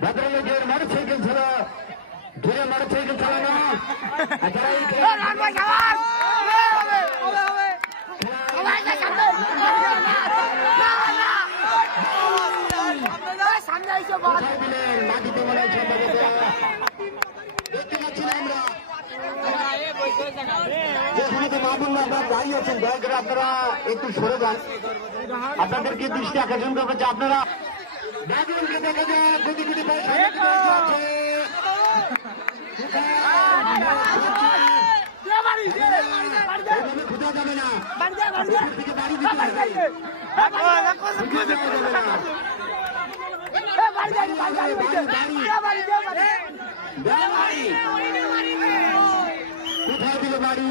ভদ্রলোকের motor cycle ছিল দূরে মোটর সাইকেল চালানো আর যারা এই খেলা- মাটিতে মনে হচ্ছে দেখতে পাচ্ছি না আমরা। মাহবুব আপনার একটু সরে যান। আপনাদেরকে দৃষ্টি আকর্ষণ করব যে আপনারা ব্যাকগ্রাউন্ডকে দেখা যায় কোটি কোটি ওইভাবে খোঁজা যাবে না উপর থেকে বাড়ি দিতে হবে। খোঁজা যাবে না। বাড়ি। কোথায় দিল বাড়ি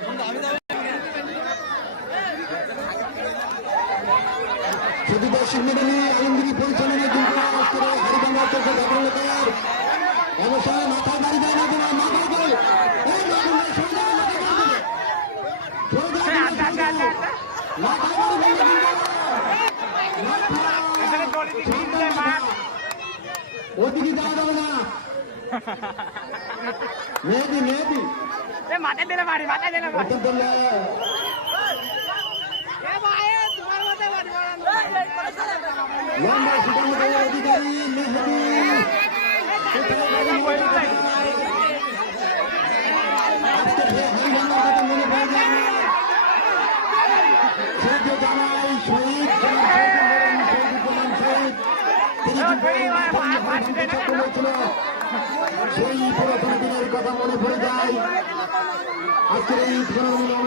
শুধু দর্শক মন্ডলী আলমগিরি পরিচালনায় দুর্গ করে হরিবাংলা চলছে ভদ্রলোকের অবশ্যই মাথায় বাড়ি দেয় না দিল মাথায় দেয় এই মামুন ভাই, সরে যাও, মাথায় বাড়ি দেয়। সরে যাও, সরে যাও। মাথায় বাড়ি দেয় না দিল। মাথায়। ওদিকে যাওয়া যাবে না মাথায় দিলে মারি মাথায় দিলে মারি উত্তর দিল্লি লম্বা সুতরাং অধিকারী মেহেদি কোথায় বাড়ি মনে পড়ে যায়? আজকে যে হাঙ্গামার কথা মনে পড়ে যায় না। সূর্য জামাই শহীদ জনাব শহীদুজ্জামান শহীদ তিনি কিন্তু এই মাথায় ভাঙতে সক্ষম হয়েছিল। সেই পুরাতন দিনের কথা মনে পড়ে যায় আজকের এই পুনর্মিলন